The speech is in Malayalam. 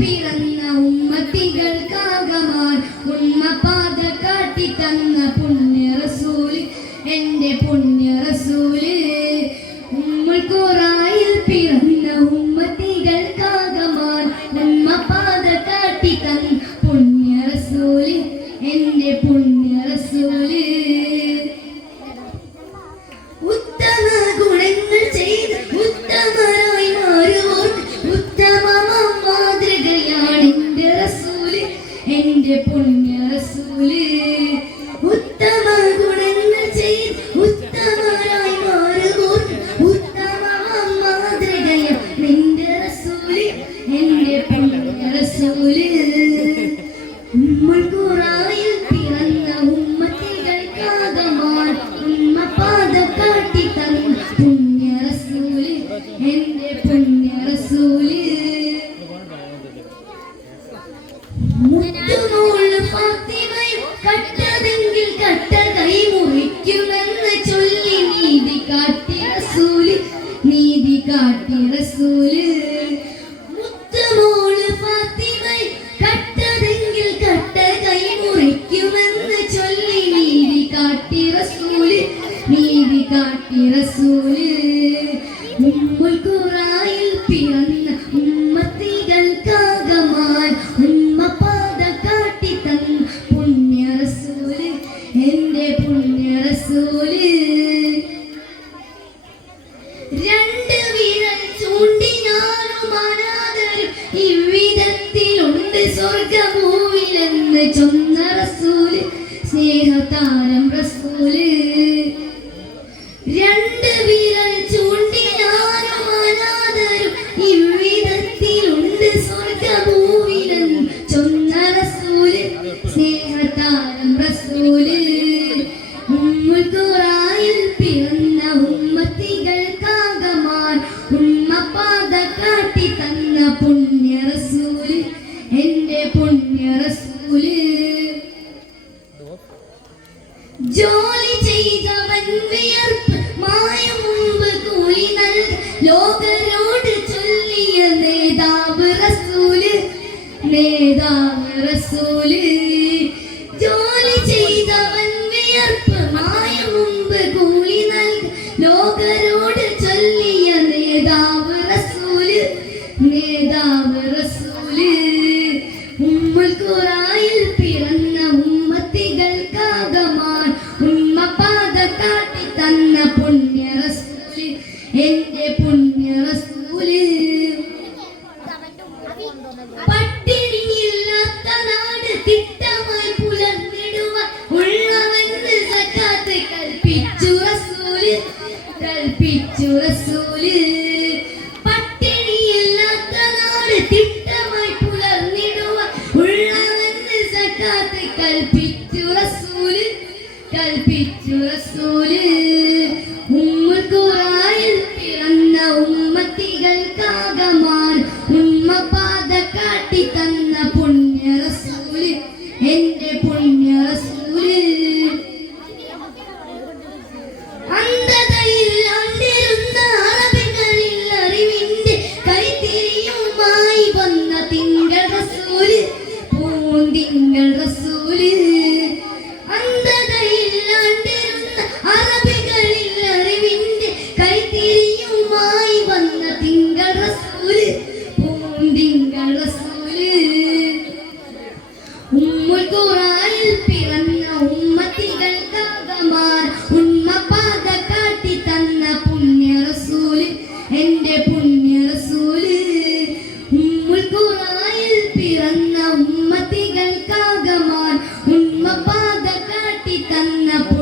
പിറന്ന ഉമ്മ കാട്ടി തന്ന ഉമ്മുൽഖുറായിൽ പിറന്ന ഉമ്മ കാട്ടി തന്ന എന്റെ പുണ്യ എന്റെ പുണ്യ റസൂൽ. മുത്തുമോൾ ഫാത്തിമയും കട്ടതെങ്കിൽ കട്ട കൈ മുറിക്കുമെന്ന് ചൊല്ലി നീതി കാട്ടി റസൂൽ. നീതി കാട്ടി റസൂൽ. ചൊന്ന റസൂൽ സ്നേഹതാരം റസൂൽ. രണ്ട് വിരൽ ചൂണ്ടിയാലും അനാഥരും ഇവിധത്തിലുണ്ട് ചൊന്ന റസൂൽ സ്നേഹതാരം റസൂൽ. ഉമ്മുൽക്കുറായിൽ പിറന്ന ഉമ്മത്തികൾക്കാകമാർ ഉമ്മ പാത കാട്ടി തന്ന പുണ്യ ജോലി ചെയ്തവൻ വിയർപ്പ് മായ മുമ്പ് കൂലി നൽക ലോകരോട് ചൊല്ലിയ നേതാവ് റസൂൽ നേതാവ് റസൂൽ. റസൂൽ പട്ടിണിയില്ലാത്ത തിട്ടമായി പുലർന്നിടുവാൻ ഉള്ളവന് സക്കാത്ത് കൽപ്പിച്ചു റസൂൽ. കൽപ്പിച്ചു റസൂൽ. തിങ്കൾ റസൂൽ. Yeah.